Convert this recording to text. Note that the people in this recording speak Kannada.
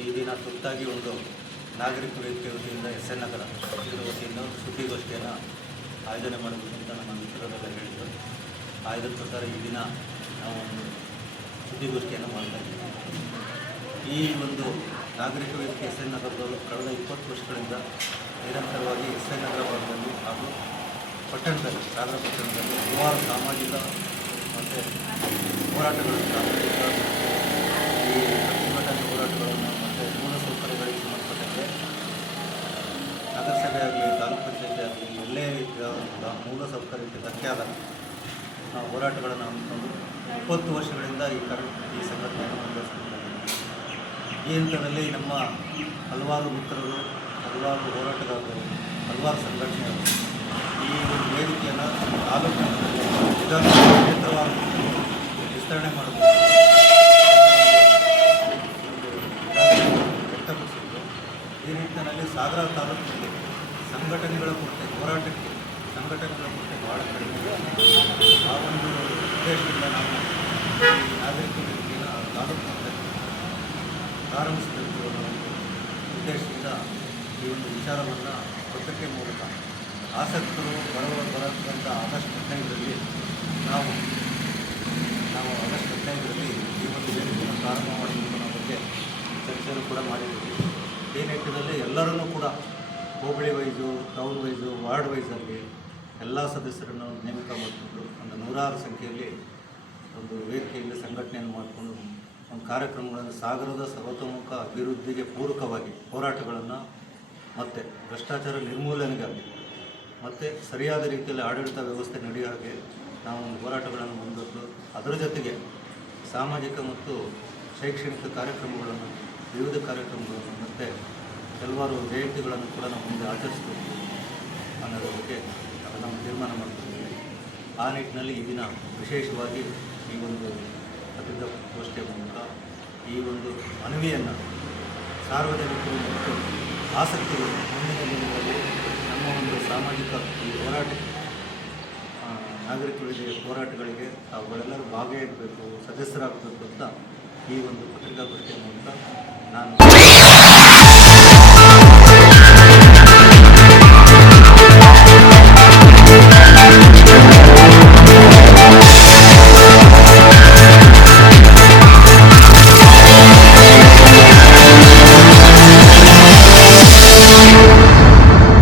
ಈ ದಿನ ತುರ್ತಾಗಿ ಒಂದು ನಾಗರಿಕ ವೇದಿಕೆ ವತಿಯಿಂದ SN ನಗರ ಇದರ ವತಿಯಿಂದ ಸುದ್ದಿಗೋಷ್ಠಿಯನ್ನು ಆಯೋಜನೆ ಮಾಡಬೇಕು ಅಂತ ನಮ್ಮ ಮಿತ್ರರೆಲ್ಲ ಹೇಳಿದರು. ಆಯ್ದ ಪ್ರಕಾರ ಈ ದಿನ ನಾವು ಒಂದು ಸುದ್ದಿಗೋಷ್ಠಿಯನ್ನು ಮಾಡ್ತಾ ಇದ್ದೀವಿ. ಈ ಒಂದು ನಾಗರಿಕ ವೇದಿಕೆ SN ನಗರದವರು ಕಳೆದ 20 ವರ್ಷಗಳಿಂದ ನಿರಂತರವಾಗಿ SN ನಗರ ಭಾಗದಲ್ಲಿ ಹಾಗೂ ಪಟ್ಟಣದಲ್ಲಿ ಸಾಗರ ಪಟ್ಟಣದಲ್ಲಿ ಹಲವಾರು ಸಾಮಾಜಿಕ ಮತ್ತು ಹೋರಾಟಗಳು ಸಾಮಾಜಿಕ ಈ ಪ್ರತಿಭಟನೆ ಹೋರಾಟಗಳನ್ನು ಮತ್ತು ಮೂಲಸೌಕರ್ಯಗಳಿಗೆ ಸಂಬಂಧಪಟ್ಟಂತೆ ನಗರಸಭೆ ಆಗಲಿ ತಾಲೂಕು ಪಂಚಾಯತಿ ಆಗಲಿ ಎಲ್ಲೇ ರೀತಿಯಾದಂಥ ಮೂಲಸೌಕರ್ಯಕ್ಕೆ ಧಕ್ಕೆ ಆದ ಹೋರಾಟಗಳನ್ನು ಹಮ್ಮಿಕೊಂಡು 20 ವರ್ಷಗಳಿಂದ ಈ ಸಂಘಟನೆಯನ್ನು ಮುಂದುವರಿಸಿಕೊಂಡಿದ್ದಾರೆ. ಈ ಹಂತದಲ್ಲಿ ನಮ್ಮ ಹಲವಾರು ಮಿತ್ರರು, ಹಲವಾರು ಹೋರಾಟಗಾರರು, ಹಲವಾರು ಸಂಘಟನೆಗಳು ಈ ಒಂದು ವೇದಿಕೆಯನ್ನು ತಾಲೂಕು ವಿಧಾನಸಭಾ ಕ್ಷೇತ್ರವಾಗಿ ವಿಸ್ತರಣೆ ಮಾಡಬೇಕು ವ್ಯಕ್ತಪಡಿಸಿದ್ದು. ಈ ನಿಟ್ಟಿನಲ್ಲಿ ಸಾಗರ ತಾಲೂಕಿನಲ್ಲಿ ಸಂಘಟನೆಗಳ ಕೊರತೆ, ಹೋರಾಟಕ್ಕೆ ಸಂಘಟನೆಗಳ ಕೊರತೆ ಭಾಳ ಕಡಿಮೆ. ಆ ಒಂದು ಉದ್ದೇಶದಿಂದ ನಾವು ಈ ನಾಗರಿಕ ವೇದಿಕೆಯನ್ನು ತಾಲೂಕು ಮಟ್ಟದಲ್ಲಿ ಪ್ರಾರಂಭಿಸಬೇಕು ಅನ್ನೋ ಒಂದು ಉದ್ದೇಶದಿಂದ ಈ ಒಂದು ವಿಚಾರವನ್ನು ಪತ್ರಿಕೆ ಮೂಲಕ ಆಸಕ್ತರು ಬರತಕ್ಕಂಥ ಆಗಸ್ಟ್ 15ರಲ್ಲಿ ನಾವು ಆಗಸ್ಟ್ 15ರಲ್ಲಿ ಈ ಒಂದು ವೇದಿಕೆಯನ್ನು ಪ್ರಾರಂಭ ಮಾಡಬೇಕು ಅನ್ನೋ ಬಗ್ಗೆ ಚರ್ಚೆಯನ್ನು ಕೂಡ ಮಾಡಿದ್ದೀವಿ. ಈ ನಿಟ್ಟಿನಲ್ಲಿ ಎಲ್ಲರನ್ನೂ ಕೂಡ ಹೋಬಳಿ ವೈಸು, ಟೌನ್ ವೈಸು, ವಾರ್ಡ್ ವೈಸಲ್ಲಿ ಎಲ್ಲ ಸದಸ್ಯರನ್ನು ನೇಮಕ ಮಾಡಿಕೊಂಡು ಒಂದು 106 ಸಂಖ್ಯೆಯಲ್ಲಿ ಒಂದು ವೇದಿಕೆಯಲ್ಲಿ ಸಂಘಟನೆಯನ್ನು ಮಾಡಿಕೊಂಡು ಒಂದು ಕಾರ್ಯಕ್ರಮಗಳನ್ನು ಸಾಗರದ ಸರ್ವತೋಮುಖ ಅಭಿವೃದ್ಧಿಗೆ ಪೂರಕವಾಗಿ ಹೋರಾಟಗಳನ್ನು ಮತ್ತು ಭ್ರಷ್ಟಾಚಾರ ನಿರ್ಮೂಲನೆಗಾಗಿ ಮತ್ತು ಸರಿಯಾದ ರೀತಿಯಲ್ಲಿ ಆಡಳಿತ ವ್ಯವಸ್ಥೆ ನಡೆಯೋ ಹಾಗೆ ನಾವು ಒಂದು ಹೋರಾಟಗಳನ್ನು ಮುಂದುವರೆದು ಅದರ ಜೊತೆಗೆ ಸಾಮಾಜಿಕ ಮತ್ತು ಶೈಕ್ಷಣಿಕ ಕಾರ್ಯಕ್ರಮಗಳನ್ನು, ವಿವಿಧ ಕಾರ್ಯಕ್ರಮಗಳನ್ನು ಮತ್ತು ಕೆಲವಾರು ಜಯಂತಿಗಳನ್ನು ಕೂಡ ನಾವು ಮುಂದೆ ಆಚರಿಸಬೇಕು ಅನ್ನೋದ್ರ ಬಗ್ಗೆ ನಾವು ತೀರ್ಮಾನ ಮಾಡ್ತಿದ್ದೀವಿ. ಆ ನಿಟ್ಟಿನಲ್ಲಿ ಈ ದಿನ ವಿಶೇಷವಾಗಿ ಈ ಒಂದು ಪತ್ರಿಕಾಗೋಷ್ಠಿಯ ಮೂಲಕ ಈ ಒಂದು ಮನವಿಯನ್ನು ಸಾರ್ವಜನಿಕರು ಮತ್ತು ಆಸಕ್ತಿಗಳು ಮುಂದಿನ ದಿನಗಳಲ್ಲಿ ನಮ್ಮ ಒಂದು ಸಾಮಾಜಿಕ ಈ ಹೋರಾಟಕ್ಕೆ ನಾಗರಿಕ ವೇದಿಕೆಯ ಹೋರಾಟಗಳಿಗೆ ತಾವುಗಳೆಲ್ಲರೂ ಭಾಗಿಯಾಗಬೇಕು, ಸದಸ್ಯರಾಗಬೇಕು ಅಂತ ಈ ಒಂದು ಪತ್ರಿಕಾಗೋಷ್ಠಿಯ ಮೂಲಕ ನಾನು